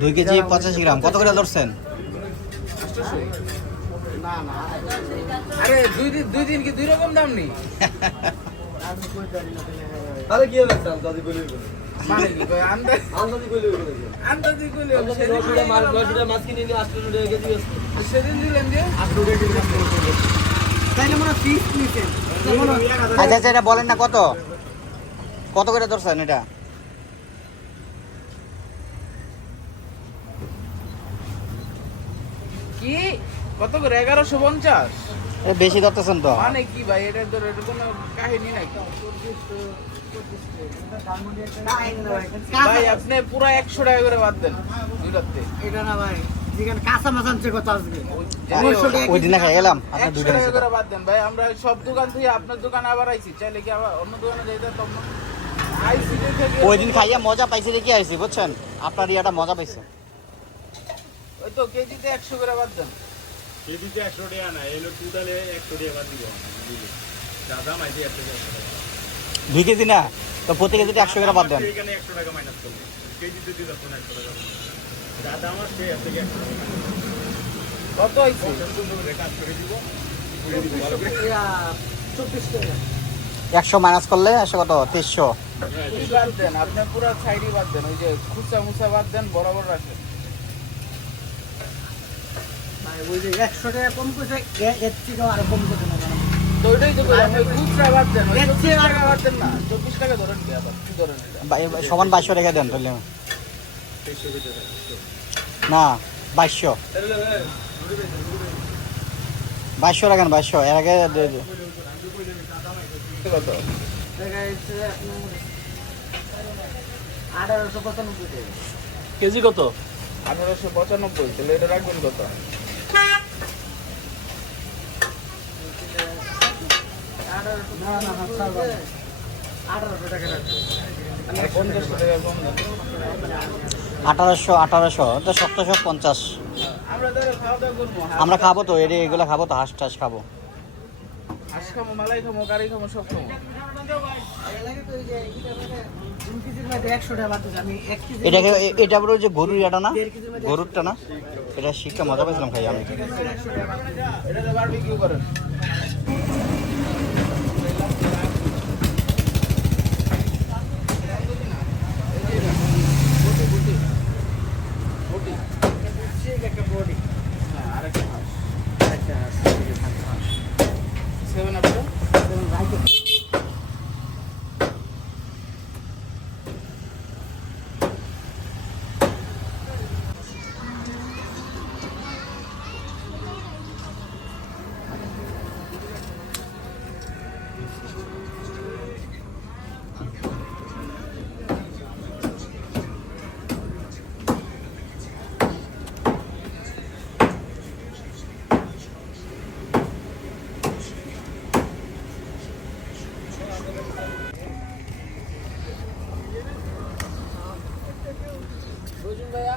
দুই কেজি 85 গ্রাম। কত করে ধরছেন? আরে দুই দিন কি দুই রকম দাম নেই? তাহলে কি হবে দাদি বলে মানে কি কই আন্দাজি কইলে মাছ কিনে নিয়ে 800 টাকা কেজি আছে সেদিন দিলেন যে 800 টাকা কেজি তাইলে মনে পিস নিছেন আচ্ছা আচ্ছা, এটা বলেন না কত কত করে ধরছেন এটা? কি কত করে 1150? বেশি ধরতেছেন তো। মানে কি ভাই, এটা তো এটা কোনো কাহিনী নাই ভাই। আপনি পুরো 100 টাকা করে বাদ দেন দুইটাতে। এটা না ভাই, যেখানে কাঁচা মাছ আনছে কত আসবে? ওই দিনে খেয়ে গেলাম, আপনার 100 দুইটা টাকা নিয়েছে। করে বাদ দেন ভাই। আমরা সব দোকান থেকে আপনার দোকানে আবার আইছি, চাইলে কি আবার অন্য দোকানে যাইতে তখন আইছি দেখে ওই দিন খাইয়া মজা পাইছি দেখি আইছি, বুঝছেন? আপনার ইয়াটা মজা পাইছে। ওই তো কেজিতে 100 করে বাদ দেন। কেজিতে 100 টাকা না, এলো টোটালে 100 টাকা বাদ দিব দাদা মাইতে 100 টাকা 2 কেজি না তো প্রতি কেজিতে 100 করে বাদ দেন। এখানে 100 টাকা মাইনাস করবে, কেজিতে দিলে 100 টাকা দাদা আমার সে এত থেকে 100 টাকা কত হইছে? কাজ করে দিব 24 টাকা 100 মাইনাস করলে আসে কত? 2300। কি বাদ দেন আপনি পুরো সাইডই বাদ দেন, ওই যে খুচা মুচা বাদ দেন, বরাবর রাখেন। ভাই ওই যে 100 টাকা কম কইছে, এর থেকে আরো কম করতে না মানে। তো ওইটাই তো বললাম, ওই খুচরা বাদ দেন, ওই এর 24 চেয়ে টাকা বাদ দেন না, 24 টাকা ধরেন কি আবার কি ধরেন এটা? সমান 2200 রেখে দেন তাহলে। না 2200 রাখেন, 2200 এর আগে কত? টাকা হচ্ছে আপনার 1895 টাকা কেজি কত? 1895। তাহলে এটা রাখবেন কত? না না 1800 টাকা রাখবেন। 50 টাকা কম দেন। 1800 তো 1750। আমরা ধরো খাওয়া দাওয়া করবো, আমরা খাবো তো, এগুলো খাবো তো, হাঁস টাস খাবো। হাঁস খাবো, মালাই খাবো, গাড়ি খাবো, সব খাবো। এর লাগে তো এই যে এটা মানে 2 কেজির মধ্যে 100 টাকা বাদ দিছি আমি 1 কেজি। এটাকে এটা বড় যে গরুর এটা না, গরুরটা না, এটা শিক্ষা মজা পাইছিলাম খাই আমি। এটা তো বারবিকিউ করেন। ঠিক একটা বডি হ্যাঁ, আরেকটা হাঁস। আচ্ছা 7 আপটা। রাইট বুঝুন ভাইয়া।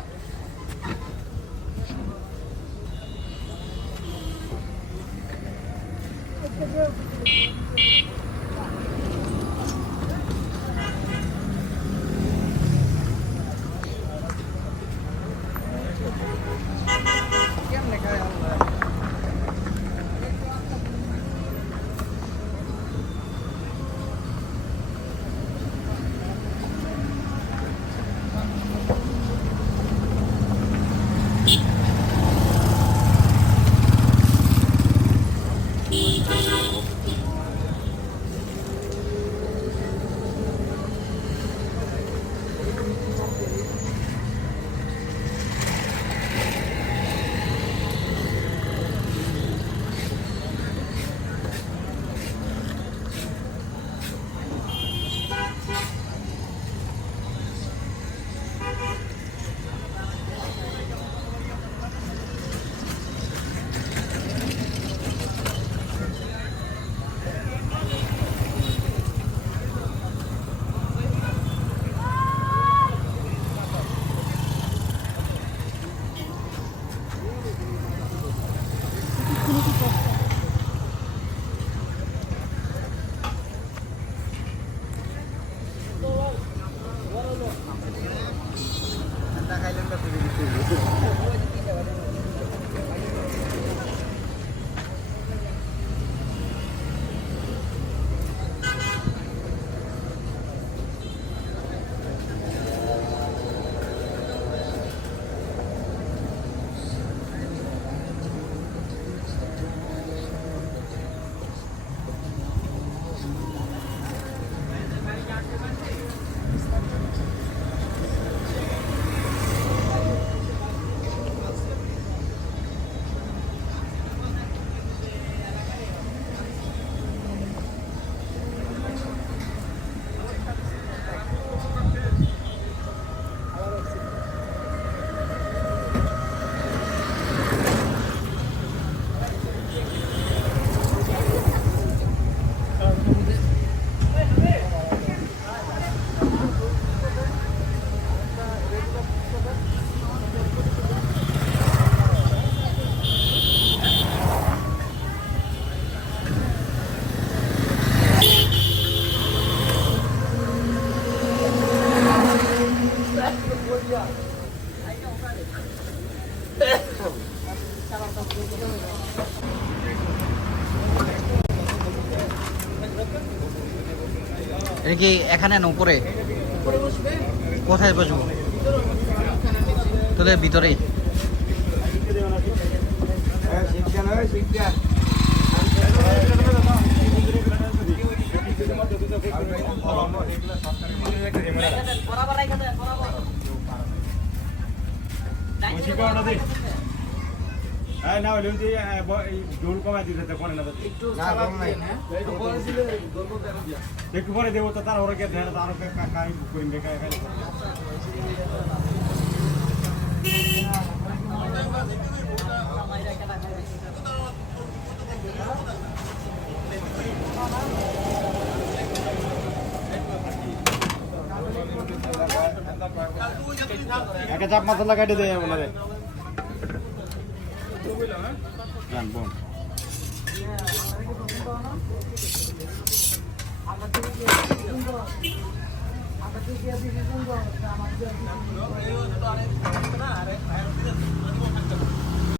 কেমনে খায় আল্লাহ। এটা কি এখানে না উপরে? উপরে বসবে কোথায় বসবো? তাহলে ভিতরেই। বরাবর রাখা দেন বরাবর হ্যাঁ না হলে যে জোর কমাই দিতে ফোনে না একটু সালাদ দিন, হ্যাঁ? একটু পরে দেবো তো তার ওরা কে ধ্যান তার কাকাই করিম বেকা এখানে একটা চাপ মশলা কাটে দেয় ওনারে জান বোন আমরা তো সুন্দর আমরা তো কি সুন্দর আমাদের